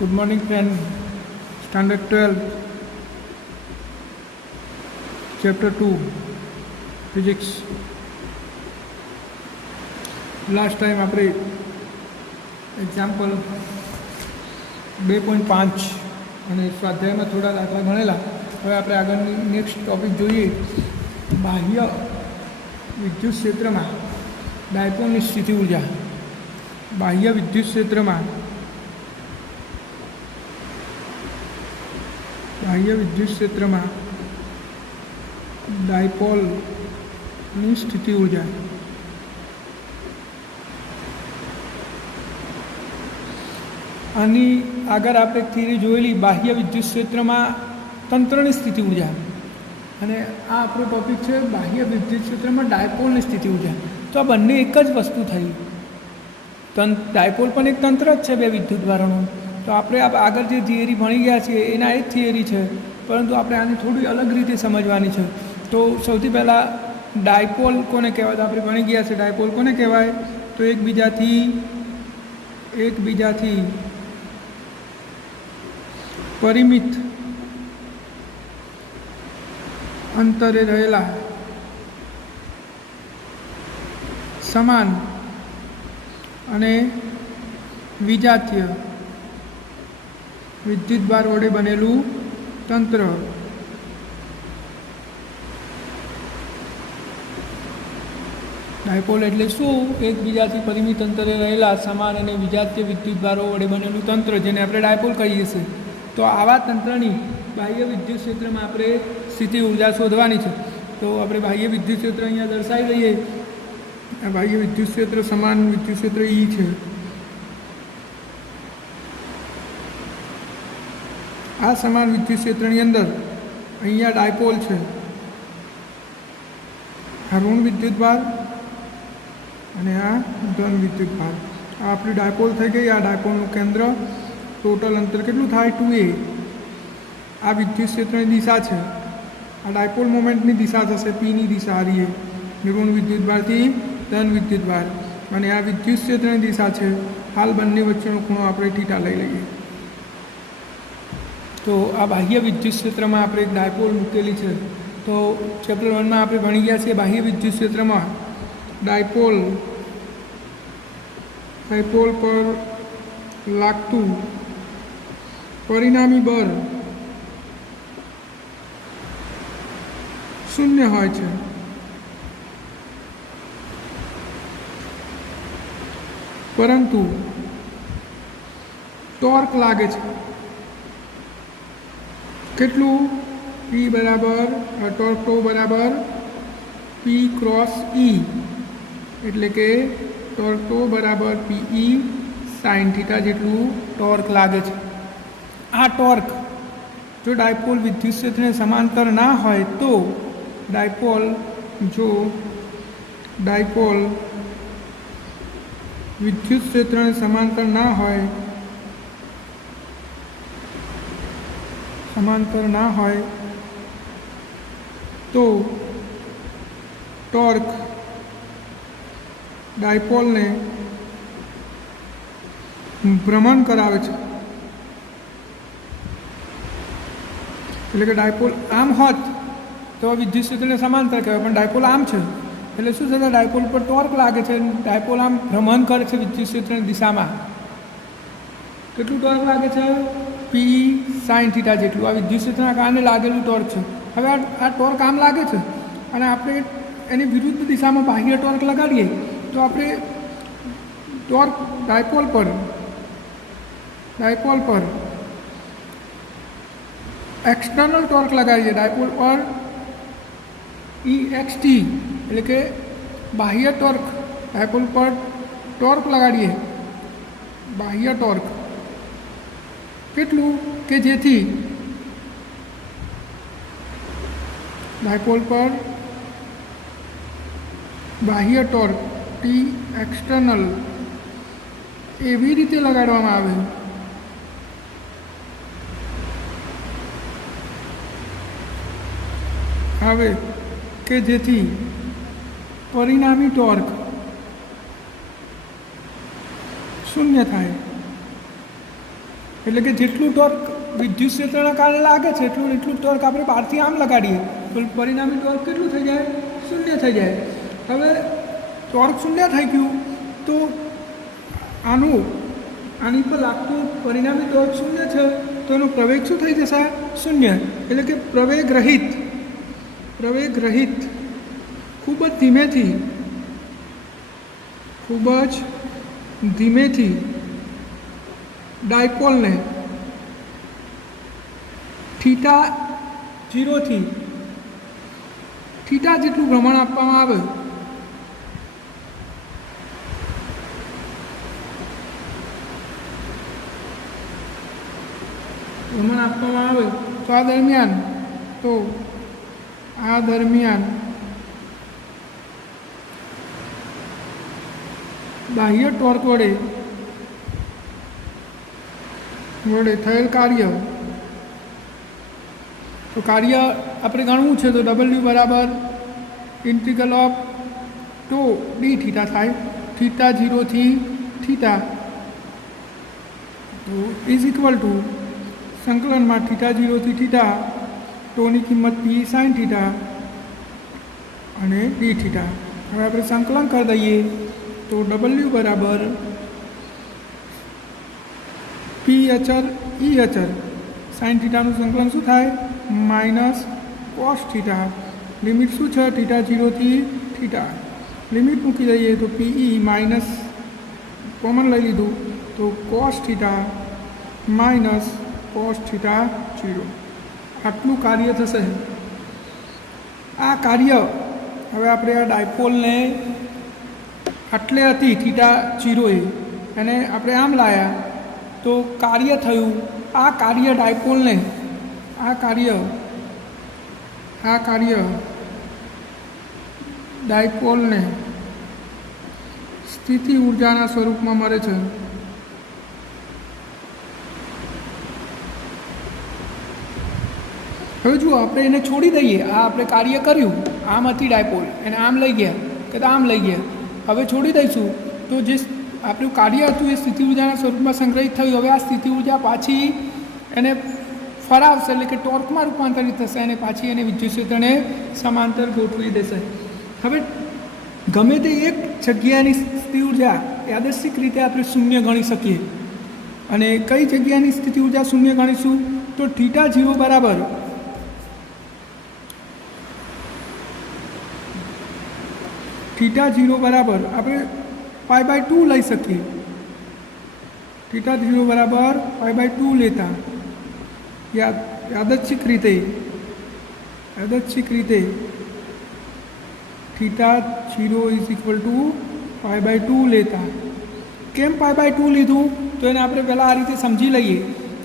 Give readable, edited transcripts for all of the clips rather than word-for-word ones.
Good morning, friend. Standard 12, Chapter 2, Physics. Last time આપણે example 2.5 અને સ્વાધ્યાયમાં થોડા દાખલા ગણેલા. હવે આપણે આગળની નેક્સ્ટ ટોપિક જોઈએ. બાહ્ય વિદ્યુત ક્ષેત્રમાં ડાયપોલની સ્થિતિ ઉર્જા. બાહ્ય વિદ્યુત ક્ષેત્રમાં ડાયપોલની સ્થિતિ ઉર્જા. આની આગળ આપણે થિયરી જોયેલી બાહ્ય વિદ્યુત ક્ષેત્રમાં તંત્રની સ્થિતિ ઉર્જા, અને આ આપણો ટોપિક છે બાહ્ય વિદ્યુત ક્ષેત્રમાં ડાયપોલની સ્થિતિ ઉર્જા. તો આ બંને એક જ વસ્તુ થઈ. ડાયપોલ પણ એક તંત્ર જ છે બે વિદ્યુતભારોનું. તો આપણે આગળ જે થિયરી ભણી ગયા છીએ એના એ જ થિયરી છે, પરંતુ આપણે આને થોડી અલગ રીતે સમજવાની છે. તો સૌથી પહેલાં ડાયપોલ કોને કહેવાય? તો આપણે ભણી ગયા છે ડાયપોલ કોને કહેવાય? તો એકબીજાથી પરિમિત અંતરે રહેલા સમાન અને વિજાતીય વિદ્યુતભાર વડે બનેલું તંત્ર. ડાયપોલ એટલે શું? એકબીજાથી પરિમિત અંતરે રહેલા સમાન અને વિજાતીય વિદ્યુતભારો વડે બનેલું તંત્ર, જેને આપણે ડાયપોલ કહીએ છીએ. તો આવા તંત્રની બાહ્ય વિદ્યુત ક્ષેત્રમાં આપણે સ્થિતિ ઉર્જા શોધવાની છે. તો આપણે બાહ્ય વિદ્યુત ક્ષેત્ર અહીંયા દર્શાવી દઈએ. આ બાહ્ય વિદ્યુત ક્ષેત્ર સમાન વિદ્યુત ક્ષેત્ર E છે. આ સમાન વિદ્યુત ક્ષેત્રની અંદર અહીંયા ડાયપોલ છે. આ ઋણ વિદ્યુતભાર અને આ ધન વિદ્યુતભાર. આ આપણી ડાયપોલ થઈ ગઈ. આ ડાયપોલનું કેન્દ્ર. ટોટલ અંતર કેટલું થાય? 2a. આ વિદ્યુત ક્ષેત્રની દિશા છે. આ ડાયપોલ મોમેન્ટની દિશા થશે, પીની દિશા આ રહી. ઋણ વિદ્યુતભારથી ધન વિદ્યુતભાર. અને આ વિદ્યુત ક્ષેત્રની દિશા છે. હાલ બંને વચ્ચેનો ખૂણો આપણે થીટા લઈ લઈએ. તો આ બાહ્ય વિદ્યુત ક્ષેત્રમાં આપણે એક ડાયપોલ મૂકેલી છે. તો ચેપ્ટર 1માં આપણે ભણી ગયા છીએ બાહ્ય વિદ્યુત ક્ષેત્રમાં ડાયપોલ પર લાગતું પરિણામી બળ શૂન્ય હોય છે. પરંતુ ટોર્ક લાગે છે. કેટલું? P બરાબર ટોર્ક બરાબર P ક્રોસ E, એટલે કે ટોર્ક બરાબર PE સાઇન થીટા જેટલું ટોર્ક લાગે છે. આ ટોર્ક જો ડાયપોલ વિદ્યુત ક્ષેત્રને સમાંતર ના હોય તો ડાયપોલ વિદ્યુત ક્ષેત્રને સમાંતર ના હોય તો ટોર્ક ડાયપોલને ભ્રમણ કરાવે છે. એટલે કે ડાયપોલ આમ હોત તો વિદ્યુત ક્ષેત્રને સમાંતર કહેવાય, પણ ડાયપોલ આમ છે એટલે શું થશે? ડાયપોલ પર ટોર્ક લાગે છે. ડાયપોલ આમ ભ્રમણ કરે છે વિદ્યુત ક્ષેત્રની દિશામાં. કેટલું ટોર્ક લાગે છે? P સાઇન થીટા જેટલું. આ વિદ્યુત ક્ષેત્રના કારણે લાગેલું ટોર્ક છે. હવે આ ટોર્ક આમ લાગે છે અને આપણે એની વિરુદ્ધ દિશામાં બાહ્ય ટોર્ક લગાડીએ તો આપણે ટોર્ક ડાયપોલ પર એક્સટર્નલ ટોર્ક લગાડીએ. ડાયપોલ પર EXT એટલે કે બાહ્ય ટોર્ક. ડાયપોલ પર ટોર્ક લગાડીએ, બાહ્ય ટોર્ક. કેટલું? કે જેથી ડાયપોલ પર બાહ્ય ટોર્ક T એક્સટર્નલ એવી રીતે લગાડવામાં આવે કે જેથી પરિણામી ટોર્ક શૂન્ય થાય. એટલે કે જેટલું ટોર્ક વિદ્યુત ક્ષેત્રના કારણે લાગે છે એટલું ટોર્ક આપણે બહારથી આમ લગાડીએ તો પરિણામી ટોર્ક કેટલું થઈ જાય? શૂન્ય થઈ જાય. હવે ટોર્ક શૂન્ય થઈ ગયું તો આની પર લાગતું પરિણામી ટોર્ક શૂન્ય છે તો એનો પ્રવેગ શું થઈ જશે? શૂન્ય. એટલે કે પ્રવેગ રહિત ખૂબ જ ધીમેથી ડાયપોલને થીટા 0 થી થીટા જેટલું ભ્રમણ આપવામાં આવે તો આ દરમિયાન બાહ્ય ટોર્ક વડે થયેલ કાર્ય આપણે ગણવું છે તો W બરાબર integral of toe D theta થાય. થીટા 0 થી થીટા તો ઇઝ ઇક્વલ ટુ સંકલનમાં થીટા 0 થી થીટા ટોની કિંમત P સાઇન થીટા અને ડી થીટા. હવે આપણે સંકલન કરી દઈએ તો W બરાબર P અચર E અચર સાઇન થીટાનું સંકલન શું થાય? Minus cos theta. લિમિટ શું છે? થીટા 0 થી થીટા. લિમિટ મૂકી દઈએ તો PE માઇનસ કોમન લઈ લીધું તો cos theta minus cos theta 0. આટલું કાર્ય થશે. આ કાર્ય હવે આપણે આ ડાયપોલને આટલે હતી થીટા 0 અને આપણે આમ લાયા તો કાર્ય થયું. આ કાર્ય ડાયપોલને ડાયપોલને સ્થિતિ ઊર્જાના સ્વરૂપમાં મળે છે. હવે જુઓ આપણે એને છોડી દઈએ. આ આપણે કાર્ય કર્યું, આમ હતી ડાયપોલ એને આમ લઈ ગયા કે આમ લઈ ગયા. હવે છોડી દઈશું તો જે આપણું કાર્ય હતું એ સ્થિતિ ઊર્જાના સ્વરૂપમાં સંગ્રહિત થયું. હવે આ સ્થિતિ ઊર્જા પાછી એને ફરાવશે એટલે કે ટોર્કમાં રૂપાંતરિત થશે અને પાછી એને વિદ્યુત ક્ષેત્રને સમાંતર ગોઠવી દેશે. હવે ગમે તે એક જગ્યાની સ્થિતિ ઊર્જા યાદચ્છિક રીતે આપણે શૂન્ય ગણી શકીએ. અને કઈ જગ્યાની સ્થિતિ ઊર્જા શૂન્ય ગણીશું તો થીટા 0 બરાબર આપણે π/2 લઈ શકીએ. થીટા 0 બરાબર π/2 લેતા યાદચ્છિક રીતે થીટા 0 ઇઝ ઇક્વલ ટુ π/2 લેતા. કેમ π/2 લીધું તો એને આપણે પહેલાં આ રીતે સમજી લઈએ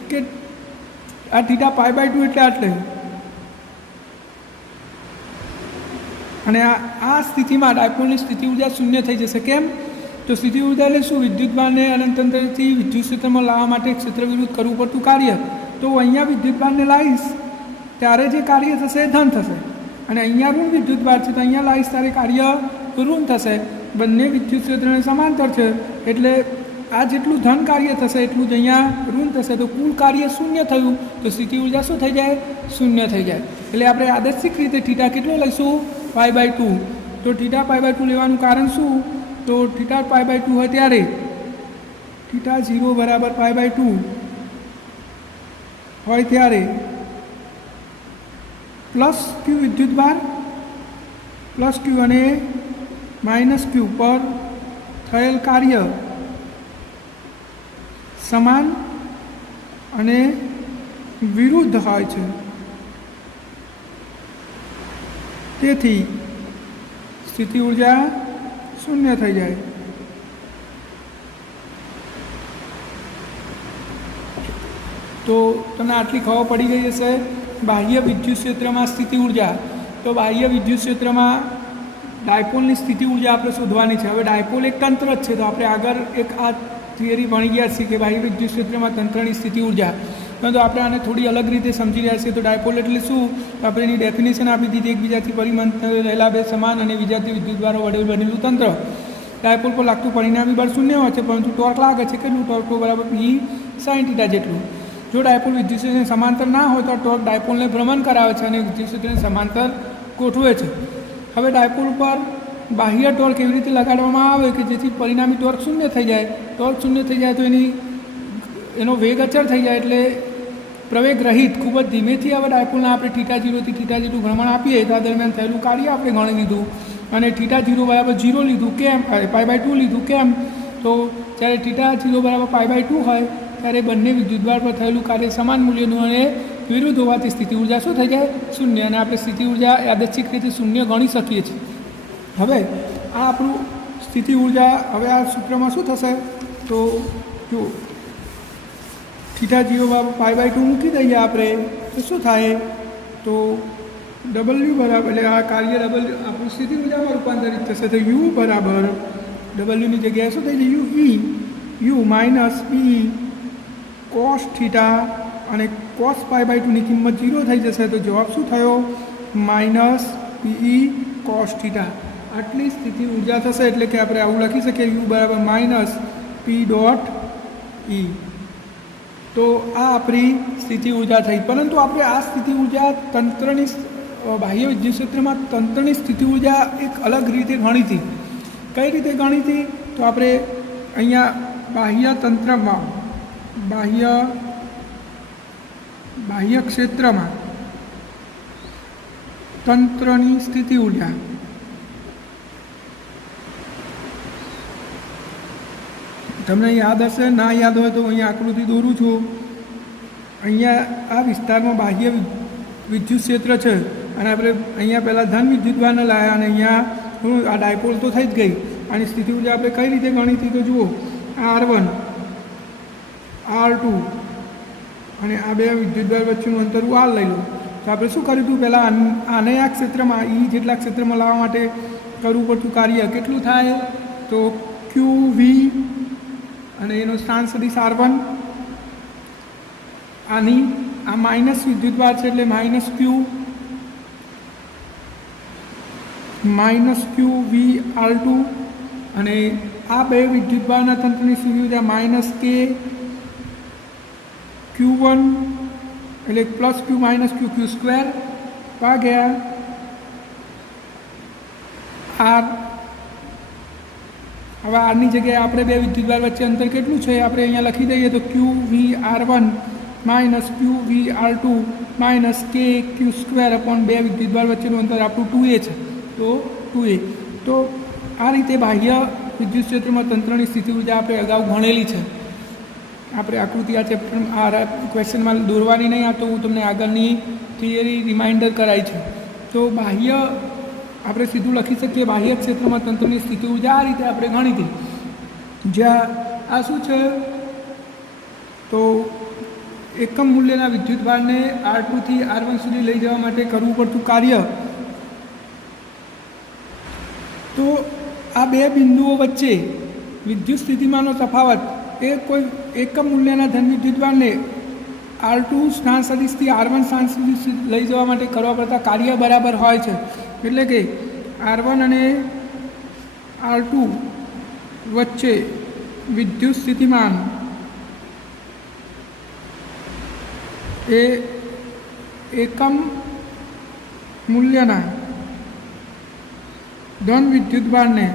કે આ થીટા π/2 એટલે આટલે. અને આ સ્થિતિમાં ડાયપોલની સ્થિતિ ઊર્જા શૂન્ય થઈ જશે. કેમ તો સ્થિતિ ઊર્જા એટલે શું? વિદ્યુતભારને અનંત અંતરથી વિદ્યુત ક્ષેત્રમાં લાવવા માટે ક્ષેત્ર વિરુદ્ધ કરવું પડતું કાર્ય. તો અહીંયા વિદ્યુતભારને લાવીશ ત્યારે જે કાર્ય થશે એ ધન થશે અને અહીંયા ઋણ વિદ્યુતભાર છે તો અહીંયા લાવીશ ત્યારે કાર્ય ઋણ થશે. બંને વિદ્યુત ક્ષેત્રને સમાંતર છે એટલે આ જેટલું ધન કાર્ય થશે એટલું જ અહીંયા ઋણ થશે. તો કુલ કાર્ય શૂન્ય થયું તો સ્થિતિ ઊર્જા શું થઈ જાય? શૂન્ય થઈ જાય. એટલે આપણે આદર્શિક રીતે થીટા કેટલો લઈશું? π/2. તો થીટા π/2 લેવાનું કારણ શું? તો થીટા π/2 હોય ત્યારે થીટા 0 બરાબર π/2 હોય ત્યારે પ્લસ ક્યુ વિદ્યુતભાર પ્લસ ક્યુ અને માઇનસ ક્યુ પર થયેલ કાર્ય સમાન અને વિરુદ્ધ હોય છે. તેથી સ્થિતિ ઊર્જા શૂન્ય થઈ જાય. તો તમને આટલી ખબર પડી ગઈ હશે બાહ્ય વિદ્યુત ક્ષેત્રમાં સ્થિતિ ઊર્જા. તો બાહ્ય વિદ્યુત ક્ષેત્રમાં ડાયપોલની સ્થિતિ ઊર્જા આપણે શોધવાની છે. હવે ડાયપોલ એક તંત્ર જ છે તો આપણે આગળ એક આ થિયરી ભણી ગયા છીએ કે બાહ્ય વિદ્યુત ક્ષેત્રમાં તંત્રની સ્થિતિ ઊર્જા. પરંતુ આપણે આને થોડી અલગ રીતે સમજી રહ્યા છીએ. તો ડાયપોલ એટલે શું? તો આપણે એની ડેફિનેશન આપી દીધી. એકબીજાથી પરિમાણ રહેલા બે સમાન અને વિજાતીય વિદ્યુતભારો વડે બનેલું તંત્ર. ડાયપોલ પર લાગતું પરિણામી બળ શૂન્ય હોય છે, પરંતુ ટોર્ક લાગે છે કેટલું? ટોર્ક બરાબર P sin θ જેટલું. જો ડાયપોલ વિદ્યુત ક્ષેત્રને સમાંતર ના હોય તો ટોર્ક ડાયપોલને ભ્રમણ કરાવે છે અને વિદ્યુત ક્ષેત્રને સમાંતર ગોઠવે છે. હવે ડાયપોલ પર બાહ્ય ટોર્ક એવી રીતે લગાડવામાં આવે કે જેથી પરિણામી ટોર્ક શૂન્ય થઈ જાય. ટોર્ક શૂન્ય થઈ જાય તો એનો વેગ અચળ થઈ જાય, એટલે પ્રવેગ રહિત ખૂબ જ ધીમેથી હવે ડાયપોલને આપણે θ0 થી θ0 ભ્રમણ આપીએ તો આ દરમિયાન થયેલું કાર્ય આપણે ગણી લીધું અને θ0 બરાબર 0 લીધું. કેમ? π/2 લીધું. કેમ? તો જ્યારે θ0 બરાબર π/2 હોય ત્યારે બંને વિદ્યુતભાર પર થયેલું કાર્ય સમાન મૂલ્યનું અને વિરુદ્ધ હોવાથી સ્થિતિ ઉર્જા શું થઈ જાય? શૂન્ય. અને આપણે સ્થિતિ ઉર્જા યાદચ્છિક રીતે શૂન્ય ગણી શકીએ છીએ. હવે આ આપણું સ્થિતિ ઉર્જા હવે આ સૂત્રમાં શું થશે? તો જો θ0 બરાબર π/2 મૂકી દઈએ આપણે તો શું થાય? તો W બરાબર એટલે આ કાર્ય W આપણું સ્થિતિ ઉર્જામાં રૂપાંતરિત થશે. તો U બરાબર Wની જગ્યાએ શું થઈ જાય? U માઇનસ P cos θ અને cos π/2 ની કિંમત 0 થઈ જશે. તો જવાબ શું થયો? Minus PE cos θ. આટલી સ્થિતિ ઉર્જા થશે. એટલે કે આપણે આવું લખી શકીએ U બરાબર માઇનસ P ડોટ E. તો આ આપણી સ્થિતિ ઉર્જા થઈ. પરંતુ આપણે આ સ્થિતિ ઉર્જા તંત્રની બાહ્ય વિદ્યુત ક્ષેત્રમાં તંત્રની સ્થિતિ ઉર્જા એક અલગ રીતે ગણી હતી. કઈ રીતે ગણી હતી? તો આપણે અહીંયા બાહ્ય તંત્રમાં બાહ્ય ક્ષેત્રમાં તંત્રની સ્થિતિ ઉર્જા તમને યાદ હશે, ના યાદ હોય તો અહીંયા આકૃતિ દોરું છું. અહીંયા આ વિસ્તારમાં બાહ્ય વિદ્યુત ક્ષેત્ર છે અને આપણે અહીંયા પહેલાં ધન વિદ્યુતભારને લાવ્યા અને અહીંયા આ ડાયપોલ તો થઈ જ ગઈ. આની સ્થિતિ ઉર્જા આપણે કઈ રીતે ગણી હતી? તો જુઓ, R1 R2 અને આ બે વિદ્યુતભાર વચ્ચેનું અંતર R લઈ લો. તો આપણે શું કર્યું હતું? પહેલાં આને આ ક્ષેત્રમાં E જેટલા ક્ષેત્રમાં લાવવા માટે કરવું પડતું કાર્ય કેટલું થાય? તો QV અને એનો સ્થાન સદિશ R1. આની આ માઇનસ વિદ્યુતભાર છે એટલે માઇનસ QV R2 અને આ બે વિદ્યુતભારના તંત્રની સ્થિતિ ઉર્જા માઇનસ K Q1 એટલે પ્લસ Q માઇનસ Q² ભાગ્યા R. હવે આરની જગ્યાએ આપણે બે વિદ્યુતભાર વચ્ચે અંતર કેટલું છે આપણે અહીંયા લખી દઈએ તો QV R1 minus QV R2 minus K Q² upon બે વિદ્યુતભાર વચ્ચેનું અંતર આપણું 2A છે. તો 2A. તો આ રીતે બાહ્ય વિદ્યુત ક્ષેત્રમાં તંત્રની સ્થિતિ ઉર્જા આપણે અગાઉ ગણેલી છે. આપણે આકૃતિ આ ચેપ્ટર આ ક્વેશ્ચનમાં દોરવાની નહીં, આ તો હું તમને આગળની થિયરી રિમાઇન્ડર કરાઈ છે. તો બાહ્ય આપણે સીધું લખી શકીએ બાહ્ય ક્ષેત્રમાં તંત્રની સ્થિતિ ઉર્જા આ રીતે આપણે ગણી હતી. જ્યાં આ શું છે? તો એકમ મૂલ્યના વિદ્યુતભારને R2 થી R1 સુધી લઈ જવા માટે કરવું પડતું કાર્ય. તો આ બે બિંદુઓ વચ્ચે વિદ્યુત સ્થિતિમાનનો તફાવત એ કોઈ એકમ મૂલ્યના ધન વિદ્યુતભારને R2 સ્થાન સદિશથી R1 સ્થાન સુધી લઈ જવા માટે કરવા પડતા કાર્ય બરાબર હોય છે. એટલે કે R1 અને R2 વચ્ચે વિદ્યુત સ્થિતિમાન એ એકમ મૂલ્યના ધન વિદ્યુતભારને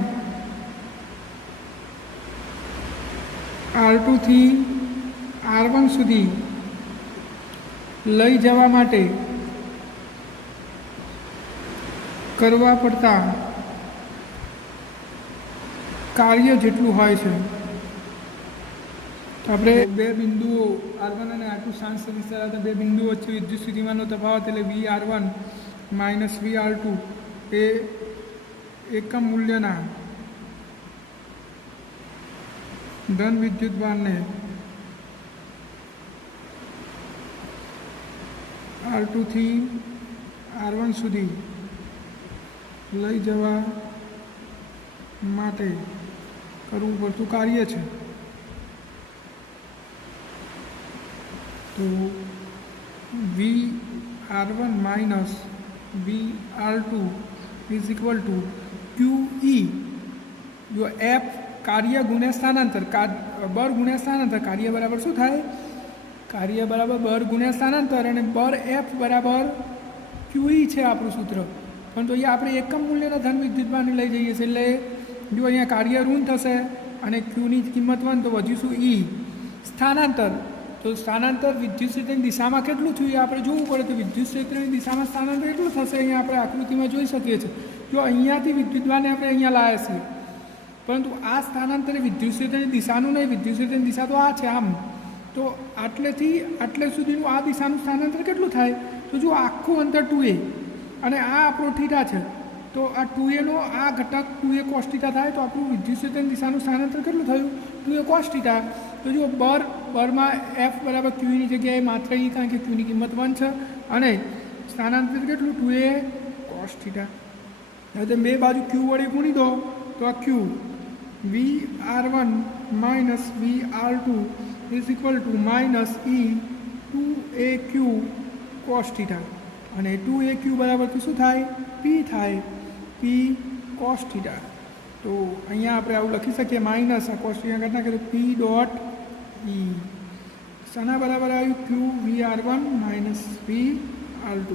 R2 થી R1 સુધી લઈ જવા માટે કરવા પડતા કાર્ય જેટલું હોય છે. આપણે બે બિંદુઓ R1 અને R2 સ્થાન સદિશ ધરાવતા બે બિંદુઓ વચ્ચે વિદ્યુત સ્થિતિમાનનો તફાવત એટલે VR1 માઇનસ VR2 એ એકમ મૂલ્યના ધન વિદ્યુતભારને R2 થી R1 સુધી લઈ જવા માટે કરવું પડતું કાર્ય છે. તો VR1 minus VR2 is equal two QE જો એફ કાર્ય ગુણ્યા સ્થાનાંતર, બળ ગુણ્યા સ્થાનાંતર, કાર્ય બરાબર શું થાય? કાર્ય બરાબર બળ ગુણ્યા સ્થાનાંતર, અને બળ એફ બરાબર ક્યુઈ છે આપણું સૂત્ર. પણ તો અહીંયા આપણે એકમ મૂલ્યના ધન વિદ્યુતભારને લઈ જઈએ છીએ, એટલે જો અહીંયા કાર્ય ઋણ થશે અને ક્યુની કિંમત 1 તો વધ્યું શું? ઈ. સ્થાનાંતર, તો સ્થાનાંતર વિદ્યુત ક્ષેત્રની દિશામાં કેટલું થયું એ આપણે જોવું પડે. તો વિદ્યુત ક્ષેત્રની દિશામાં સ્થાનાંતર એટલું થશે, અહીંયા આપણે આકૃતિમાં જોઈ શકીએ છીએ. જો અહીંયાથી વિદ્યુતભારને આપણે અહીંયા લાવ્યા છીએ, પરંતુ આ સ્થાનાંતર વિદ્યુત ક્ષેત્રની દિશાનું નહીં, વિદ્યુત ક્ષેત્રની દિશા તો આ છે આમ, તો આટલેથી આટલે સુધીનું આ દિશાનું સ્થાનાંતર કેટલું થાય? તો જો આખું અંતર 2a અને આ આપણો થીટા છે, તો આ 2aનો આ ઘટક 2a cos થીટા થાય, તો આપણું વિદ્યુત ક્ષેત્રની દિશાનું સ્થાનાંતર કેટલું થયું? 2a cos theta. તો જો બરમાં એફ બરાબર ક્યુની જગ્યાએ માત્ર ઈ, કારણ કે ક્યુની કિંમત 1 છે, અને સ્થાનાંતર કેટલું? 2a cos theta. હવે બે બાજુ ક્યુ વડે ગુણી દો તો આ ક્યુ VR1 minus VR2 is equal two minus E 2AQ cos theta. અને 2AQ બરાબર શું થાય? P થાય, P cos થીટા. તો અહીંયા આપણે આવું લખી શકીએ, માઇનસ આ cos થીટા કાઢી નાખીએ તો P ડોટ ઈ શાના બરાબર આવ્યું? ક્યુ VR1 માઇનસ VR2.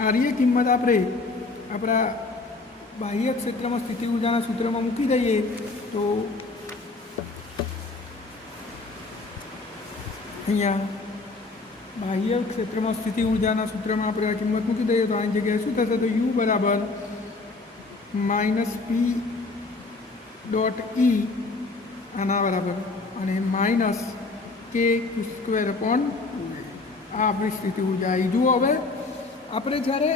આ રીએ કિંમત આપણે આપણા બાહ્ય ક્ષેત્રમાં સ્થિતિ ઊર્જાના સૂત્રમાં મૂકી દઈએ તો અહીંયા બાહ્ય ક્ષેત્રમાં સ્થિતિ ઊર્જાના સૂત્રમાં આપણે આ કિંમત મૂકી દઈએ તો આની જગ્યાએ શું થશે? તો યુ બરાબર માઇનસ પી ડોટ ઈ આના બરાબર, અને માઇનસ કે ક્યુ સ્ક્વેર અપોન 2a. આ આપણી સ્થિતિ ઊર્જા આવી. જુઓ, હવે આપણે જ્યારે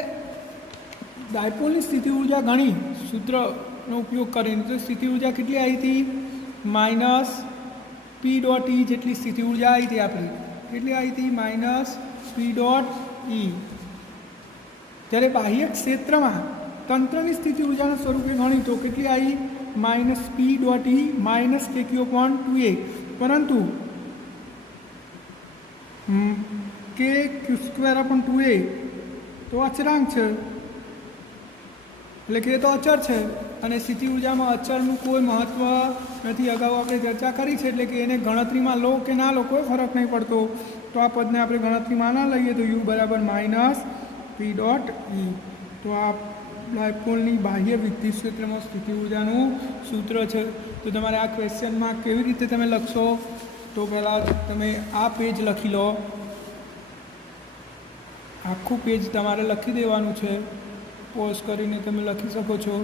ડાયપોલની સ્થિતિ ઊર્જા ગણી સૂત્રનો ઉપયોગ કરીને, તો સ્થિતિ ઊર્જા કેટલી આવી હતી? માઇનસ પી ડોટ ઈ જેટલી સ્થિતિ ઊર્જા આવી હતી આપણી. કેટલી આવી હતી? માઇનસ પી ડોટ ઈ. જ્યારે બાહ્ય ક્ષેત્રમાં તંત્રની સ્થિતિ ઊર્જાના સ્વરૂપે ગણી તો કેટલી આવી? માઇનસ પી ડોટ ઈ માઇનસ કે ક્યુ અપોન 2a. પરંતુ કે ક્યુ સ્ક્વેર અપોન 2a તો અચળાંક છે, એટલે કે તો અચળ છે, અને સ્થિતિ ઊર્જામાં અચળનું કોઈ મહત્ત્વ નથી. અગાઉ આપણે ચર્ચા કરી છે, એટલે કે એને ગણતરીમાં લો કે ના લો કોઈ ફરક નહીં પડતો. તો આ પદને આપણે ગણતરીમાં ના લઈએ તો યુ બરાબર માઇનસ પી ડોટ ઈ. તો આ ડાયપોલની બાહ્ય વિદ્યુત ક્ષેત્રમાં સ્થિતિ ઊર્જાનું સૂત્ર છે. તો તમારે આ ક્વેશ્ચનમાં કેવી રીતે તમે લખશો? તો પહેલાં તમે આ પેજ લખી લો, આખું પેજ તમારે લખી દેવાનું છે. પોઝ કરીને તમે લખી શકો છો.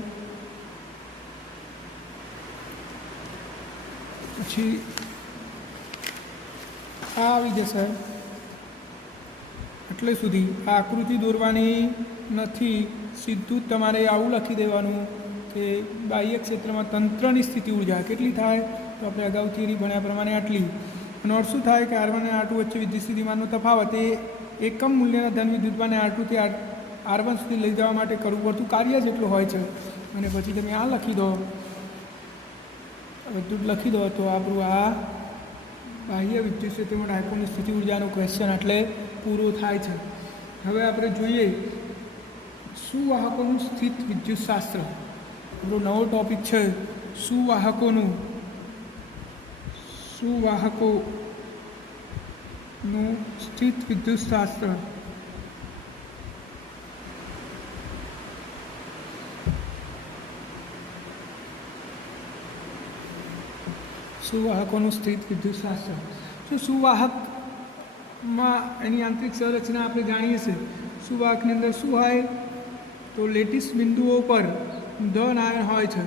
પછી આ આવી જશે એટલે સુધી. આ આકૃતિ દોરવાની નથી, સીધું જ તમારે આવું લખી દેવાનું કે બાહ્ય ક્ષેત્રમાં તંત્રની સ્થિતિ ઊર્જા કેટલી થાય? તો આપણે અગાઉ થિયરી ભણ્યા પ્રમાણે આટલી. અને અર્થ શું થાય કે R1 અને R2 વચ્ચે વિદ્યુત સ્થિતિમાનનો તફાવત એ એકમ મૂલ્યના ધન વિદ્યુતભારને R2 થી R1 સુધી લઈ જવા માટે કરવું પડતું કાર્ય જેટલું હોય છે. અને પછી તમે આ લખી દો, બધું જ લખી દો તો આપણું આ બાહ્ય વિદ્યુત ક્ષેત્રમાં ડાયપોલની સ્થિતિ ઊર્જાનું ક્વેશ્ચન એટલે પૂરું થાય છે. હવે આપણે જોઈએ સુવાહકોનું સ્થિત વિદ્યુતશાસ્ત્ર. આપણો નવો ટૉપિક છે સુવાહકોનું સ્થિત વિદ્યુતશાસ્ત્ર. સુવાહકોનું સ્થિત વિદ્યુતશાસ્ત્ર. તો સુવાહકમાં એની આંતરિક સંરચના આપણે જાણીએ છીએ. સુવાહકની અંદર શું હોય? તો લેટિસ બિંદુઓ પર ધન આયન હોય છે.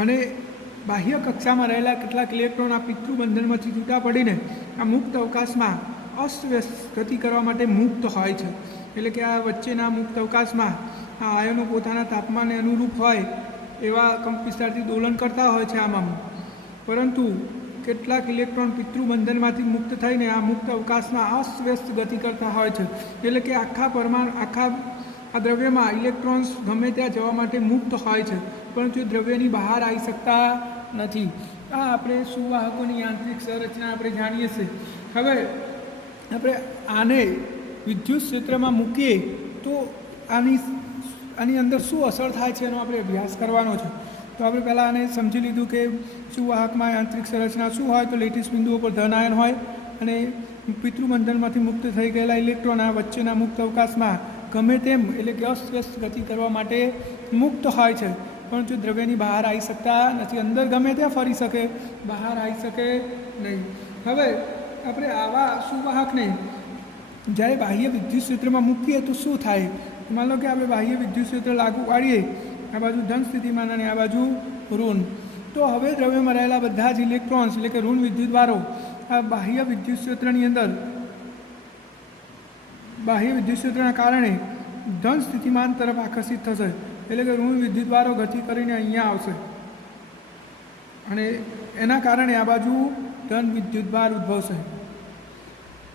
અને બાહ્ય કક્ષામાં રહેલા કેટલાક ઇલેક્ટ્રોન આ પિતૃબંધનમાંથી છૂટા પડીને આ મુક્ત અવકાશમાં અસ્તવ્યસ્ત ગતિ કરવા માટે મુક્ત હોય છે. એટલે કે આ વચ્ચેના મુક્ત અવકાશમાં આ આયનો પોતાના તાપમાનને અનુરૂપ હોય એવા કંપવિસ્તારથી દોલન કરતા હોય છે આમાં. પરંતુ કેટલાક ઇલેક્ટ્રોન પિતૃબંધનમાંથી મુક્ત થઈને આ મુક્ત અવકાશમાં અસ્તવ્યસ્ત ગતિ કરતા હોય છે. એટલે કે આખા આ દ્રવ્યમાં ઇલેક્ટ્રોન્સ ગમે ત્યાં જવા માટે મુક્ત હોય છે, પરંતુ એ દ્રવ્યની બહાર આવી શકતા નથી. આ આપણે સુવાહકોની યાંત્રિક સંરચના આપણે જાણીએ છીએ. હવે આપણે આને વિદ્યુત ક્ષેત્રમાં મૂકીએ તો આની અંદર શું અસર થાય છે એનો આપણે અભ્યાસ કરવાનો છે. તો આપણે પહેલાં આને સમજી લીધું કે સુવાહકમાં યાંત્રિક સંરચના શું હોય. તો લેટીસ બિંદુઓ પર ધન આયન હોય અને પિતૃબંધનમાંથી મુક્ત થઈ ગયેલા ઇલેક્ટ્રોન આ વચ્ચેના મુક્ત અવકાશમાં ગમે તેમ એટલે કે અસ્તવ્યસ્ત ગતિ કરવા માટે મુક્ત હોય છે, પરંતુ દ્રવ્યની બહાર આવી શકતા નથી. અંદર ગમે ત્યાં ફરી શકે, બહાર આવી શકે નહીં. હવે આપણે આવા સુવાહકને જ્યારે બાહ્ય વિદ્યુત ક્ષેત્રમાં મૂકીએ તો શું થાય? માન લો કે આપણે બાહ્ય વિદ્યુત ક્ષેત્ર લાગુ પાડીએ, આ બાજુ ધન સ્થિતિમાન અને આ બાજુ ઋણ. તો હવે દ્રવ્યમાં રહેલા બધા જ ઇલેક્ટ્રોન્સ એટલે કે ઋણ વિદ્યુતભારો આ બાહ્ય વિદ્યુત ક્ષેત્રની અંદર બાહ્ય વિદ્યુત ક્ષેત્રના કારણે ધન સ્થિતિમાન તરફ આકર્ષિત થશે. એટલે કે ઋણ વિદ્યુતભારો ગતિ કરીને અહીંયા આવશે અને એના કારણે આ બાજુ ધન વિદ્યુતભાર ઉદ્ભવશે.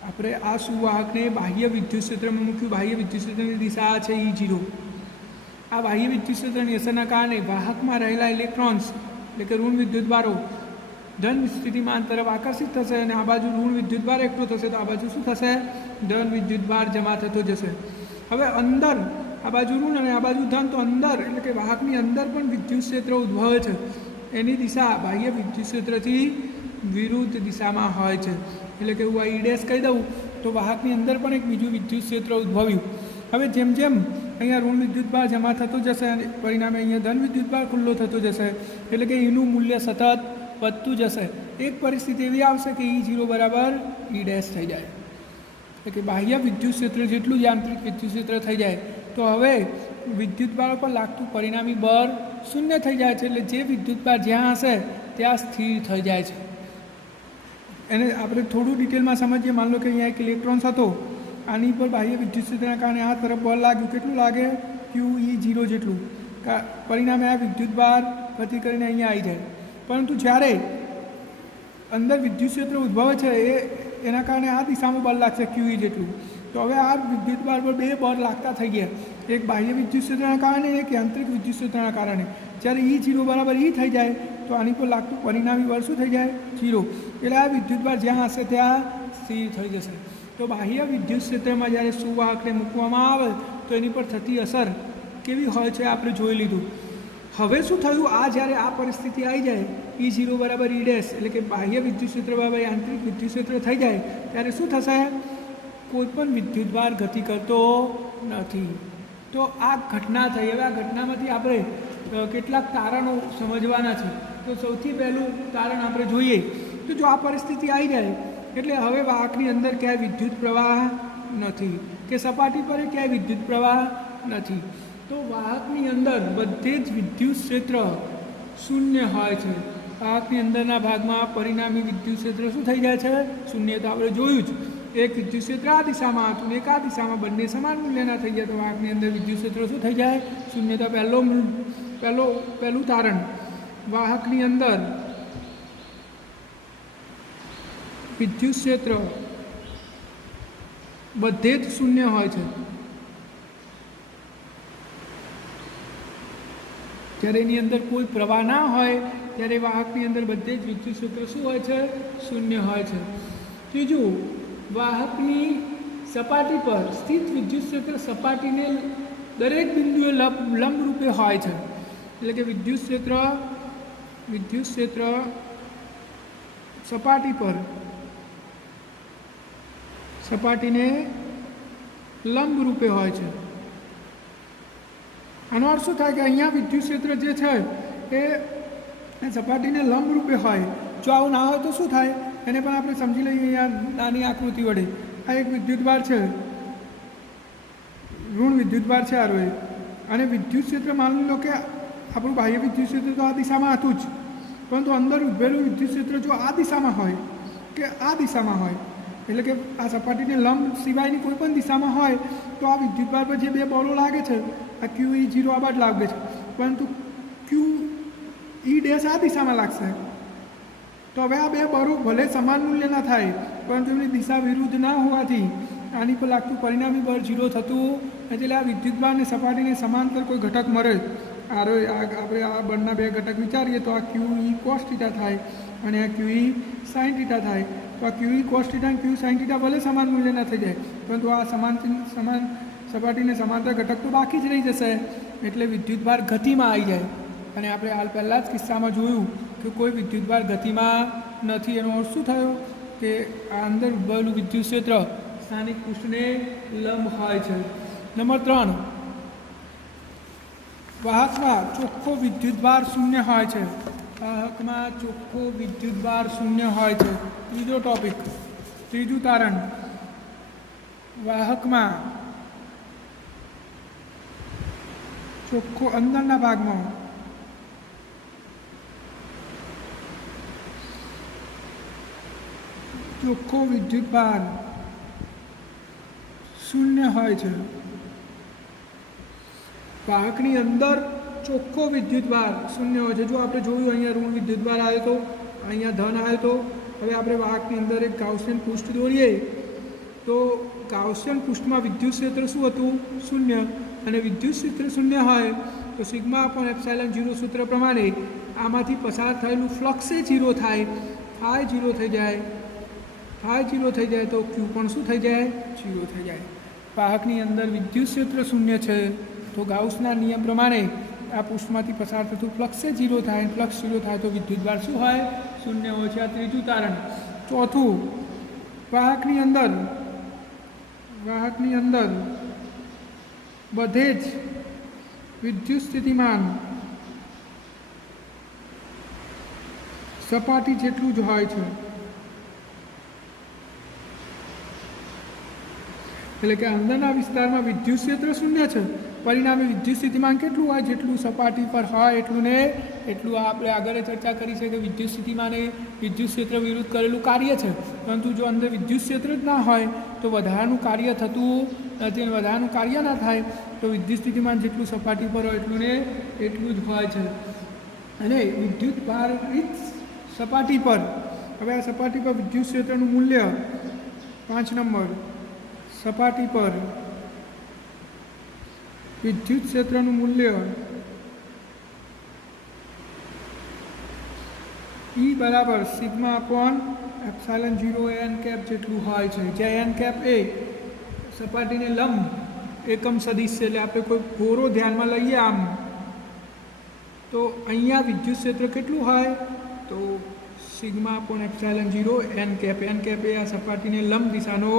આપણે આ સુવાહકને બાહ્ય વિદ્યુત ક્ષેત્રમાં મૂક્યું. બાહ્ય વિદ્યુત ક્ષેત્રની દિશા છે E0. આ બાહ્ય વિદ્યુત ક્ષેત્રની અસરના કારણે વાહકમાં રહેલા ઇલેક્ટ્રોન્સ એટલે કે ઋણ વિદ્યુતભારો ધન સ્થિતિમાન તરફ આકર્ષિત થશે અને આ બાજુ ઋણ વિદ્યુતભાર એકઠો થશે તો આ બાજુ શું થશે? ધન વિદ્યુતભાર જમા થતો જશે. હવે અંદર આ બાજુ ઋણ અને આ બાજુ ધન, તો અંદર એટલે કે વાહકની અંદર પણ વિદ્યુત ક્ષેત્ર ઉદ્ભવે છે. એની દિશા બાહ્ય વિદ્યુત ક્ષેત્રથી વિરુદ્ધ દિશામાં હોય છે. એટલે કે હું આ ઈડેસ કહી દઉં તો વાહકની અંદર પણ એક બીજું વિદ્યુત ક્ષેત્ર ઉદ્ભવ્યું. હવે જેમ જેમ અહીંયા ઋણ વિદ્યુતભાર જમા થતો જશે અને પરિણામે અહીંયા ધન વિદ્યુતભાર ખુલ્લો થતો જશે. એટલે કે એનું મૂલ્ય સતત વધતું જશે. એક પરિસ્થિતિ એવી આવશે કે E0 બરાબર E ડેશ થઈ જાય. એટલે કે બાહ્ય વિદ્યુત ક્ષેત્ર જેટલું જ યાંત્રિક વિદ્યુત ક્ષેત્ર થઈ જાય તો હવે વિદ્યુતભારો પર લાગતું પરિણામી બળ શૂન્ય થઈ જાય છે. એટલે જે વિદ્યુતભાર જ્યાં હશે ત્યાં સ્થિર થઈ જાય છે. એને આપણે થોડું ડિટેલમાં સમજીએ. માન લો કે અહીંયા એક ઇલેક્ટ્રોન્સ હતો, આની પર બાહ્ય વિદ્યુત ક્ષેત્રના કારણે આ તરફ બળ લાગ્યું. કેટલું લાગે? QE0 જેટલું. પરિણામે આ વિદ્યુતભાર ગતિ કરીને અહીંયા આવી જાય. પરંતુ જ્યારે અંદર વિદ્યુત ક્ષેત્ર ઉદ્ભવે છે એના કારણે આ દિશામાં બળ લાગશે QE જેટલું. તો હવે આ વિદ્યુતભાર પર બે બળ લાગતા થઈ ગયા, એક બાહ્ય વિદ્યુત ક્ષેત્રના કારણે, એક યાંત્રિક વિદ્યુત ક્ષેત્રના કારણે. જ્યારે E0 બરાબર E થઈ જાય તો આની પર લાગતું પરિણામી બળ શું થઈ જાય? 0. એટલે આ વિદ્યુતભાર જ્યાં હશે ત્યાં સ્થિર થઈ જશે. તો બાહ્ય વિદ્યુત ક્ષેત્રમાં જ્યારે સુવાહકને મૂકવામાં આવે તો એની પર થતી અસર કેવી હોય છે આપણે જોઈ લીધું. હવે શું થયું? આ જ્યારે આ પરિસ્થિતિ આવી જાય E0 બરાબર E ડેશ એટલે કે બાહ્ય વિદ્યુત ક્ષેત્ર બરાબર યાંત્રિક વિદ્યુત ક્ષેત્ર થઈ જાય ત્યારે શું થશે? કોઈ પણ વિદ્યુતભાર ગતિ કરતો નથી. તો આ ઘટના થઈ. હવે આ ઘટનામાંથી આપણે કેટલાક તારણો સમજવાના છે. તો સૌથી પહેલું તારણ આપણે જોઈએ તો જો આ પરિસ્થિતિ આવી જાય એટલે હવે વાહકની અંદર ક્યાંય વિદ્યુત પ્રવાહ નથી કે સપાટી પર ક્યાંય વિદ્યુત પ્રવાહ નથી. તો વાહકની અંદર બધે જ વિદ્યુત ક્ષેત્ર શૂન્ય હોય છે. વાહકની અંદરના ભાગમાં પરિણામી વિદ્યુત ક્ષેત્ર શું થઈ જાય છે? શૂન્ય. તો આપણે જોયું જ, એક વિદ્યુત ક્ષેત્ર આ દિશામાં હતું ને એક આ દિશામાં, બંને સમાન મૂલ્યના થઈ જાય તો વાહકની અંદર વિદ્યુત ક્ષેત્ર શું થઈ જાય? શૂન્ય. તો પહેલું તારણ, વાહકની અંદર વિદ્યુત ક્ષેત્ર બધે જ શૂન્ય હોય છે. જ્યારે એની અંદર કોઈ પ્રવાહ ના હોય ત્યારે વાહકની અંદર બધે જ વિદ્યુત ક્ષેત્ર શું હોય છે? શૂન્ય હોય છે. ત્રીજું, વાહકની સપાટી પર સ્થિત વિદ્યુત ક્ષેત્ર સપાટીને દરેક બિંદુએ લંબ રૂપે હોય છે. એટલે કે વિદ્યુત ક્ષેત્ર સપાટીને લંબ રૂપે હોય છે. આનો અર્થ શું થાય કે અહીંયા વિદ્યુત ક્ષેત્ર જે છે એ સપાટીને લંબ રૂપે હોય. જો આવું ના હોય તો શું થાય એને પણ આપણે સમજી લઈએ. અહીંયા નાની આકૃતિ વડે આ એક વિદ્યુતભાર છે, ઋણ વિદ્યુતભાર છે આ રોએ, અને વિદ્યુત ક્ષેત્ર માની લો કે આપણું બાહ્ય વિદ્યુત ક્ષેત્ર તો આ દિશામાં હતું જ, પરંતુ અંદર ઉભેલું વિદ્યુત ક્ષેત્ર જો આ દિશામાં હોય કે આ દિશામાં હોય એટલે કે આ સપાટીને લંબ સિવાયની કોઈ પણ દિશામાં હોય તો આ વિદ્યુતભાર પર જે બે બળો લાગે છે આ QE0 આ બાજુ લાગે છે, પરંતુ QE ડેશ આ દિશામાં લાગશે. તો હવે આ બે બળો ભલે સમાન મૂલ્યના થાય પરંતુ એમની દિશા વિરુદ્ધ ના હોવાથી આની પર લાગતું પરિણામી બળ 0 થતું. એટલે આ વિદ્યુતભારને સપાટીને સમાંતર કોઈ ઘટક મળે, આપણે આ બળના બે ઘટક વિચારીએ તો આ QE cos θ થાય અને આ QE sin θ થાય. તો આ QE cos θ અને QE sin θ ભલે સમાન મૂલ્યના થઈ જાય પરંતુ આ સમાન સપાટીને સમાંતર ઘટક તો બાકી જ રહી જશે, એટલે વિદ્યુતભાર ગતિમાં આવી જાય. અને આપણે હાલ પહેલાં જ કિસ્સામાં જોયું કે કોઈ વિદ્યુતભાર ગતિમાં નથી. એનો અર્થ શું થયો કે આ અંદર ઉદ્ભવેલું વિદ્યુત ક્ષેત્ર સ્થાનિક પૃષ્ઠને લંબ હોય છે. નંબર 3, વાહકમાં ચોખ્ખો વિદ્યુતભાર શૂન્ય હોય છે. વાહકમાં ચોખ્ખો વિદ્યુતભાર શૂન્ય હોય છે. ત્રીજો ટોપિક, ત્રીજું તારણ, વાહકમાં ચોખ્ખો અંદરના ભાગમાં ચોખ્ખો વિદ્યુતભાર શૂન્ય હોય છે. વાહકની અંદર ચોખ્ખો વિદ્યુતભાર શૂન્ય હોય છે. જો આપણે જોયું અહીંયા ઋણ વિદ્યુતભાર આવ્યો તો, અહીંયા ધન આવ્યો તો. હવે આપણે વાહકની અંદર એક ગાઉસિયન પૃષ્ઠ દોરીએ તો ગાઉસિયન પૃષ્ઠમાં વિદ્યુત ક્ષેત્ર શું હતું? શૂન્ય. અને વિદ્યુત ક્ષેત્ર શૂન્ય હોય તો સિગ્મા અપોન એપ્સાઇલન 0 સૂત્ર પ્રમાણે આમાંથી પસાર થયેલું ફ્લક્સ એ 0 થાય, ફાઈ 0 થઈ જાય. ફાઈ 0 થઈ જાય તો ક્યુ પણ શું થઈ જાય? 0 થઈ જાય. વાહકની અંદર વિદ્યુત ક્ષેત્ર શૂન્ય છે તો ગાઉસના નિયમ પ્રમાણે આ પૃષ્ઠમાંથી પસાર થતું ફ્લક્સ એ 0 થાય. ફ્લક્સ 0 થાય તો વિદ્યુતભાર શું હોય? શૂન્ય હોય છે. આ ત્રીજું તારણ. ચોથું, વાહકની અંદર બધે જ વિદ્યુત સ્થિતિમાન સપાટી જેટલું જ હોય છે. એટલે કે અંદરના વિસ્તારમાં વિદ્યુત ક્ષેત્ર શૂન્ય છે, પરિણામે વિદ્યુત સ્થિતિમાન કેટલું હોય? જેટલું સપાટી પર હોય એટલું ને એટલું. આપણે આગળ ચર્ચા કરી છે કે વિદ્યુત સ્થિતિમાન એ વિદ્યુત ક્ષેત્ર વિરુદ્ધ કરેલું કાર્ય છે, પરંતુ જો અંદર વિદ્યુત ક્ષેત્ર જ ના હોય તો વધારાનું કાર્ય થતું નથી. અને વધારાનું કાર્ય ના થાય તો વિદ્યુત સ્થિતિમાન જેટલું સપાટી પર હોય એટલું ને એટલું જ હોય છે. અને વિદ્યુત ભારિત સપાટી પર, હવે આ સપાટી પર વિદ્યુત ક્ષેત્રનું મૂલ્ય 5 નંબર, સપાટી પર વિદ્યુત ક્ષેત્રનું મૂલ્ય E બરાબર sigma upon epsilon 0 N cap જેટલું હોય છે. જ્યાં એન કેપ એ સપાટીને લંબ એકમ સદિશ છે. એટલે આપણે કોઈ ગોરો ધ્યાનમાં લઈએ આમ તો અહીંયા વિદ્યુત ક્ષેત્ર કેટલું હોય? તો sigma upon epsilon 0 N cap. N cap એ આ સપાટીને લંબ દિશાનો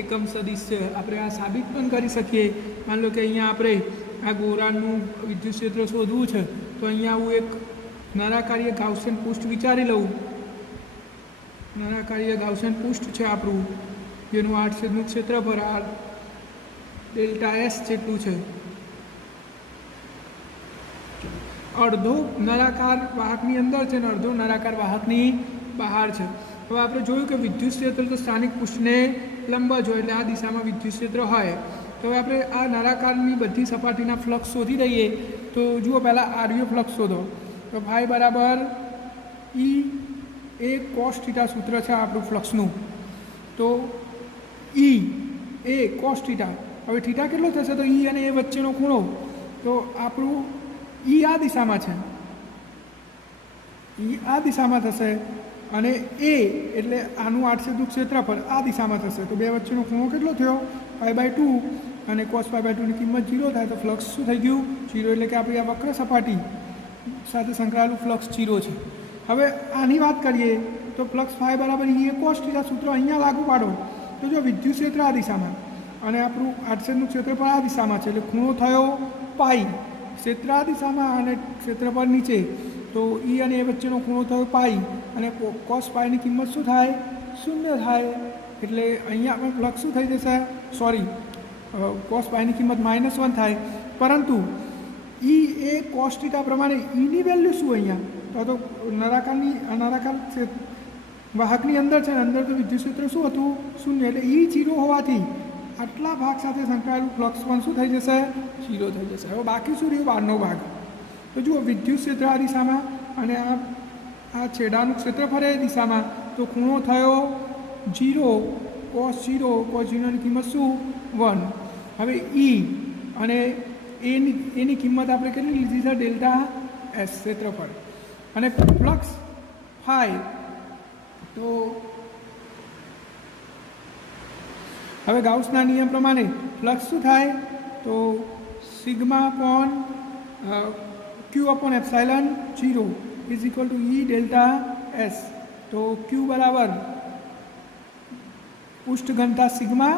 એકમ સદિશ છે. આપણે આ સાબિત પણ કરી શકીએ. માની લો કે અહીંયા આપણે આ ગોરાનું વિદ્યુત ક્ષેત્ર શોધવું છે તો અહીંયા હું એક નળાકારીય ગાઉસિયન પૃષ્ઠ વિચારી લઉં. નળાકારીય ગાઉસિયન પૃષ્ઠ છે આપણું, જેનું આડછેદનું ક્ષેત્રફળ આ ડેલ્ટા એસ જેટલું છે. અડધો નળાકાર વાહકની અંદર છે અને અડધો નળાકાર વાહકની બહાર છે. હવે આપણે જોયું કે વિદ્યુત ક્ષેત્ર તો સ્થાનિક પૃષ્ઠને લંબ જ હોય, એટલે આ દિશામાં વિદ્યુત ક્ષેત્ર હોય. તો હવે આપણે આ નળાકારની બધી સપાટીના ફ્લક્સ શોધી દઈએ. તો જુઓ, પહેલાં આર્ય ફ્લક્સ શોધો. તો ફાઈ બરાબર ઈ એ કોસ થીટા સૂત્ર છે આપણું ફ્લક્સનું. તો ઈ એ કોસ થીટા, હવે થીટા કેટલો થશે? તો ઈ અને એ વચ્ચેનો ખૂણો. તો આપણું ઈ આ દિશામાં છે, ઈ આ દિશામાં થશે અને એ એટલે આનું આડછેદનું ક્ષેત્રફળ આ દિશામાં થશે. તો બે વચ્ચેનો ખૂણો કેટલો થયો? π/2. અને cos π/2ની કિંમત 0 થાય તો ફ્લક્સ શું થઈ ગયું? 0. એટલે કે આપણી આ વક્ર સપાટી સાથે સંકળાયેલું ફ્લક્સ 0 છે. હવે આની વાત કરીએ તો ફ્લક્સ ફાઈ બરાબર એ કોસ થીટા સૂત્ર અહીંયા લાગુ પાડો તો જો વિદ્યુત ક્ષેત્ર આ દિશામાં અને આપણું આડછેદનું ક્ષેત્રફળ આ દિશામાં છે, એટલે ખૂણો થયો પાઈ. ક્ષેત્ર આ દિશામાં અને ક્ષેત્રફળ નીચે, તો ઈ અને એ વચ્ચેનો ખૂણો થયો પાઈ. અને કોસ પાઈની કિંમત શું થાય? 0 થાય. એટલે અહીંયા પણ ફ્લક્સ શું થઈ જશે? કોસ પાઈની કિંમત -1 થાય. પરંતુ ઈ એ કોસ થીટા પ્રમાણે ઈની વેલ્યુ શું અહીંયા? તો નળાકાર વાહકની અંદર છે, અંદર તો વિદ્યુત ક્ષેત્ર શું હતું? 0. એટલે ઈ 0 હોવાથી આટલા ભાગ સાથે સંકળાયેલું ફ્લક્સ પણ શું થઈ જશે? 0 થઈ જશે. હવે બાકી શું રહ્યું? બહારનો ભાગ. તો જુઓ, વિદ્યુત ક્ષેત્ર આ દિશામાં અને આ છેડાનું ક્ષેત્રફળ એ દિશામાં, તો ખૂણો થયો 0. cos 0ની કિંમત શું? 1. હવે ઈ અને એની કિંમત આપણે કેટલી લીધી છે? ડેલ્ટા એસ ક્ષેત્રફળ. અને ફ્લક્સ ફાઈ, તો હવે ગાઉસના નિયમ પ્રમાણે ફ્લક્સ શું થાય તો sigma upon Q upon epsilon 0 is equal to E delta S. તો ક્યુ બરાબર પૃષ્ઠ ઘનતા સિગ્મા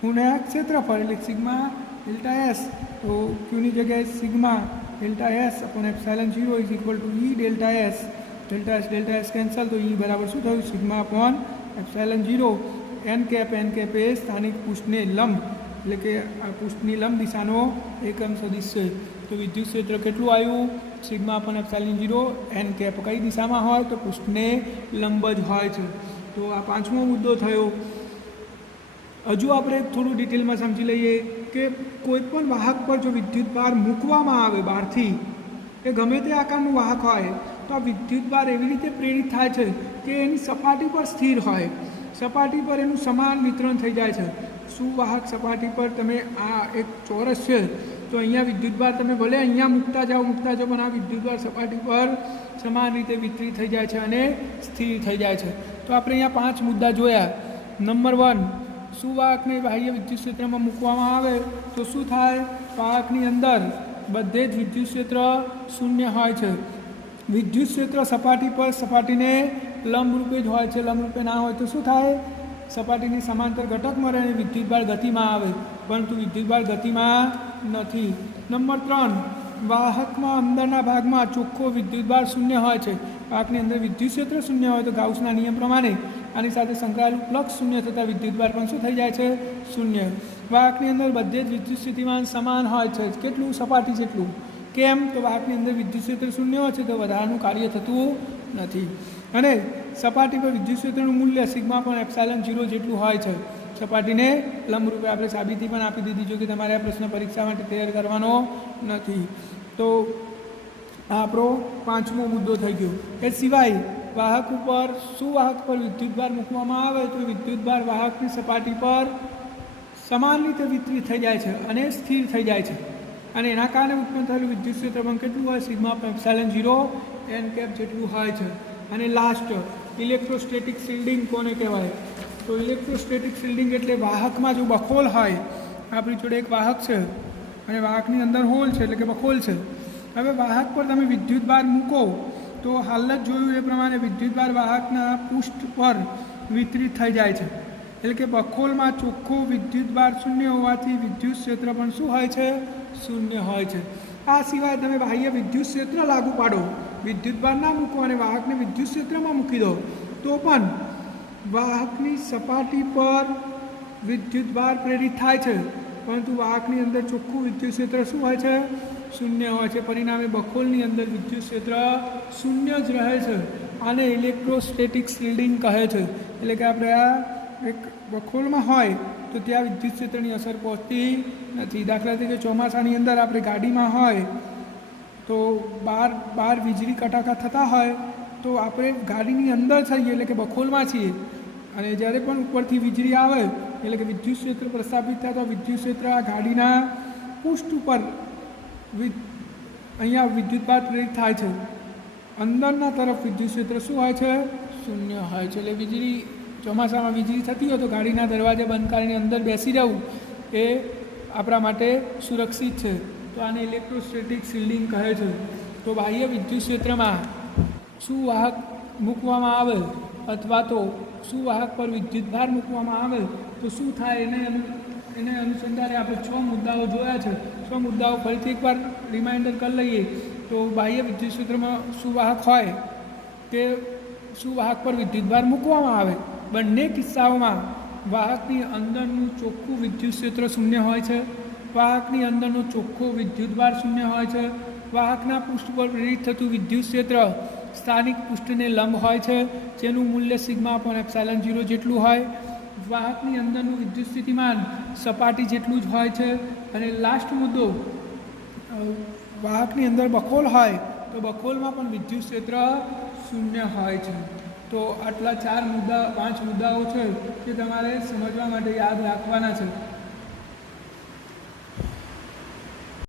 ગુણ્યા ક્ષેત્રફળ એટલે સિગ્મા ડેલ્ટા એસ. તો ક્યુની જગ્યાએ sigma delta S upon epsilon 0 is equal to E delta S. Delta S cancel તો ઈ બરાબર શું થયું sigma upon epsilon 0 N cap એ સ્થાનિક પૃષ્ઠને લંબ એટલે કે આ પૃષ્ઠની લંબ દિશાનો એકમ સદિશ છે. તો વિદ્યુત ક્ષેત્ર કેટલું આવ્યું sigma upon epsilon 0 N cap કઈ દિશામાં હોય તો પૃષ્ઠને લંબ જ હોય છે. તો આ પાંચમો મુદ્દો થયો. હજુ આપણે થોડું ડિટેલમાં સમજી લઈએ કે કોઈ પણ વાહક પર જો વિદ્યુત ભાર મૂકવામાં આવે બહારથી કે ગમે તે આકારનું વાહક હોય તો આ વિદ્યુત ભાર એવી રીતે પ્રેરિત થાય છે કે એની સપાટી પર સ્થિર હોય, સપાટી પર એનું સમાન વિતરણ થઈ જાય છે. સુવાહક સપાટી પર તમે આ એક ચોરસ છે તો અહીંયા વિદ્યુતભાર તમે ભલે અહીંયા મૂકતા જાઓ પણ આ વિદ્યુતભાર સપાટી પર સમાન રીતે વિતરિત થઈ જાય છે અને સ્થિર થઈ જાય છે. તો આપણે અહીંયા 5 મુદ્દા જોયા. નંબર 1, સુવાહકને બાહ્ય વિદ્યુત ક્ષેત્રમાં મૂકવામાં આવે તો શું થાય? વાહકની અંદર બધે જ વિદ્યુત ક્ષેત્ર શૂન્ય હોય છે. વિદ્યુત ક્ષેત્ર સપાટી પર સપાટીને લંબરૂપે જ હોય છે. લંબરૂપે ના હોય તો શું થાય? સપાટીની સમાંતર ઘટક મળે અને વિદ્યુતભાર ગતિમાં આવે, પરંતુ વિદ્યુતભાર ગતિમાં નથી. નંબર 3, વાહકમાં અંદરના ભાગમાં ચોખ્ખો વિદ્યુતભાર શૂન્ય હોય છે. વાહકની અંદર વિદ્યુત ક્ષેત્ર શૂન્ય હોય તો ગાઉસના નિયમ પ્રમાણે આની સાથે સંકળાયેલું ફ્લક્સ શૂન્ય થતાં વિદ્યુતભાર પણ શું થઈ જાય છે? શૂન્ય. વાહકની અંદર બધે જ વિદ્યુત સ્થિતિમાન સમાન હોય છે. કેટલું? સપાટી જેટલું. કેમ? તો વાહકની અંદર વિદ્યુત ક્ષેત્ર શૂન્ય હોય છે તો વધારાનું કાર્ય થતું નથી. અને સપાટી પર વિદ્યુત ક્ષેત્રનું મૂલ્ય સિગ્મા પણ એપ્સાઇલન 0 જેટલું હોય છે. સપાટીને લંબરૂપે આપણે સાબિતી પણ આપી દીધી, જો કે તમારે આ પ્રશ્ન પરીક્ષા માટે તૈયાર કરવાનો નથી. તો આ આપણો 5મો મુદ્દો થઈ ગયો. એ સિવાય વાહક ઉપર સુવાહક પર વિદ્યુતભાર મૂકવામાં આવે તો વિદ્યુતભાર વાહકની સપાટી પર સમાન રીતે વિતરિત થઈ જાય છે અને સ્થિર થઈ જાય છે. અને એના કારણે ઉત્પન્ન થયેલું વિદ્યુત ક્ષેત્ર પણ કેટલું હોય? સિગ્મા એપ્સાઇલન 0 એન કેપ જેટલું હોય છે. અને લાસ્ટ, ઇલેક્ટ્રોસ્ટેટિક શિલ્ડિંગ કોને કહેવાય? તો ઇલેક્ટ્રોસ્ટેટિક શિલ્ડિંગ એટલે વાહકમાં જો બખોલ હોય, આપણી જોડે એક વાહક છે અને વાહકની અંદર હોલ છે એટલે કે બખોલ છે. હવે વાહક પર તમે વિદ્યુતભાર મૂકો તો હાલ જ જોયું એ પ્રમાણે વિદ્યુતભાર વાહકના પૃષ્ઠ પર વિતરિત થઈ જાય છે. એટલે કે બખોલમાં ચોખ્ખો વિદ્યુતભાર શૂન્ય હોવાથી વિદ્યુત ક્ષેત્ર પણ શું હોય છે? શૂન્ય હોય છે. આ સિવાય તમે બાહ્ય વિદ્યુત ક્ષેત્ર લાગુ પાડો, વિદ્યુતભાર ના મૂકો અને વાહકને વિદ્યુત ક્ષેત્રમાં મૂકી દો તો પણ વાહકની સપાટી પર વિદ્યુતભાર પ્રેરિત થાય છે, પરંતુ વાહકની અંદર ચોખ્ખું વિદ્યુત ક્ષેત્ર શું હોય છે? શૂન્ય હોય છે. પરિણામે બખોલની અંદર વિદ્યુત ક્ષેત્ર શૂન્ય જ રહે છે. આને ઇલેક્ટ્રોસ્ટેટિક શિલ્ડિંગ કહે છે. એટલે કે આપણે આ એક બખોલમાં હોય તો ત્યાં વિદ્યુત ક્ષેત્રની અસર પહોંચતી નથી. દાખલા તરીકે ચોમાસાની અંદર આપણે ગાડીમાં હોય તો બહાર વીજળી કટાકા થતા હોય તો આપણે ગાડીની અંદર થઈએ એટલે કે બખોલમાં છીએ, અને જ્યારે પણ ઉપરથી વીજળી આવે એટલે કે વિદ્યુત ક્ષેત્ર પ્રસ્થાપિત થાય તો વિદ્યુત ક્ષેત્ર આ ગાડીના પૃષ્ઠ ઉપર અહીંયા વિદ્યુતભાર પ્રેરિત થાય છે. અંદરના તરફ વિદ્યુત ક્ષેત્ર શું હોય છે? શૂન્ય હોય છે. એટલે વીજળી ચોમાસામાં વીજળી થતી હોય તો ગાડીના દરવાજે બંધ કરીને અંદર બેસી રહેવું એ આપણા માટે સુરક્ષિત છે. તો આને ઇલેક્ટ્રોસ્ટેટિક શિલ્ડિંગ કહે છે. તો બાહ્ય વિદ્યુત ક્ષેત્રમાં સુવાહક મૂકવામાં આવે અથવા તો સુવાહક પર વિદ્યુતભાર મૂકવામાં આવે તો શું થાય એને અનુસંધાને આપણે 6 મુદ્દાઓ જોયા છે. 6 મુદ્દાઓ ફરીથી એકવાર રિમાઇન્ડર કરી લઈએ તો બાહ્ય વિદ્યુત ક્ષેત્રમાં સુવાહક હોય કે સુવાહક પર વિદ્યુતભાર મૂકવામાં આવે, બંને કિસ્સાઓમાં વાહકની અંદરનું ચોખ્ખું વિદ્યુત ક્ષેત્ર શૂન્ય હોય છે. વાહકની અંદરનો ચોખ્ખો વિદ્યુતભાર શૂન્ય હોય છે. વાહકના પૃષ્ઠ પર પ્રેરિત થતું વિદ્યુત ક્ષેત્ર સ્થાનિક પૃષ્ઠને લંબ હોય છે, જેનું મૂલ્ય સિગ્મા પણ એપ્સાઇલન 0 જેટલું હોય. વાહકની અંદરનું વિદ્યુત સ્થિતિમાન સપાટી જેટલું જ હોય છે. અને લાસ્ટ મુદ્દો, વાહકની અંદર બખોલ હોય તો બખોલમાં પણ વિદ્યુત ક્ષેત્ર શૂન્ય હોય છે. તો આટલા 5 મુદ્દાઓ છે જે તમારે સમજવા માટે યાદ રાખવાના છે.